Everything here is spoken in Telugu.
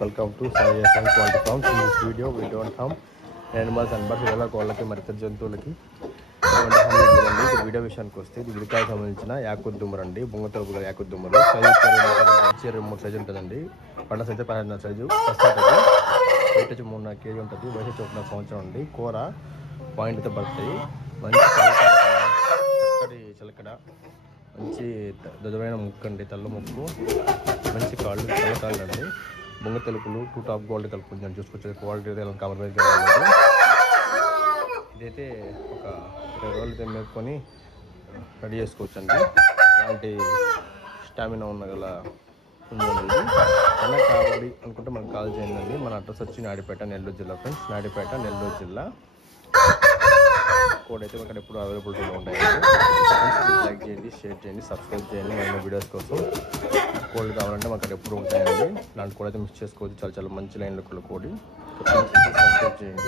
Welcome to Sai quality farms. In this video we don't harm animals and birds, ఇలా కోళ్ళకి మరి ఇతర జంతువులకి వీడియో విషయానికి వస్తే ఇది విడికాయకు సంబంధించిన యాకుద్దుమరు అండి. బొంగతలుపుల యాకుద్దుమరు సైజు 23 సైజు ఉంటుందండి. పండ్ల సైజు 16 సైజు, ఫస్ట్ వెయిట్ వచ్చి 3.5 kg ఉంటుంది. వయసు 1 సంవత్సరం అండి. కూర పాయింట్తో పడతాయి. మంచి చక్కటి చిలకడ, మంచి దృఢమైన ముక్కు అండి, తెల్ల ముక్కు, మంచి కాళ్ళు, తెల్ల కాళ్ళు అండి. బొంగ తెలుపులు 2 టాప్ గోల్డ్ కలుపుకుంటాను. చూసుకొచ్చే క్వాలిటీ అయితే కాంప్రమైజ్ కావాలి. ఇదైతే ఒక 20 రోజులు మేపుకొని రెడీ చేసుకోవచ్చండి. అలాంటి స్టామినా ఉన్న గల ఉందండి. ఇది ఏమైనా కావాలి అనుకుంటే మనకు కాల్ చేయండి. మన అడ్రస్ వచ్చి నాయుడుపేట, నెల్లూరు జిల్లా ఫ్రెండ్స్. నాయుడుపేట, నెల్లూరు జిల్లా. కోడ్ అయితే ఇక్కడ ఎప్పుడు అవైలబిలిటీలో ఉంటాయండి. లైక్ చేయండి, షేర్ చేయండి, సబ్స్క్రైబ్ చేయండి. మన వీడియోస్ కోసం కోళ్ళు కావాలంటే మాకు ఎప్పుడు ఉంటాయండి. ఇలాంటి కోడ్ అయితే మిస్ చేసుకోవద్దు. చాలా చాలా మంచి లైన్లో కోడి. సబ్స్క్రైబ్ చేయండి.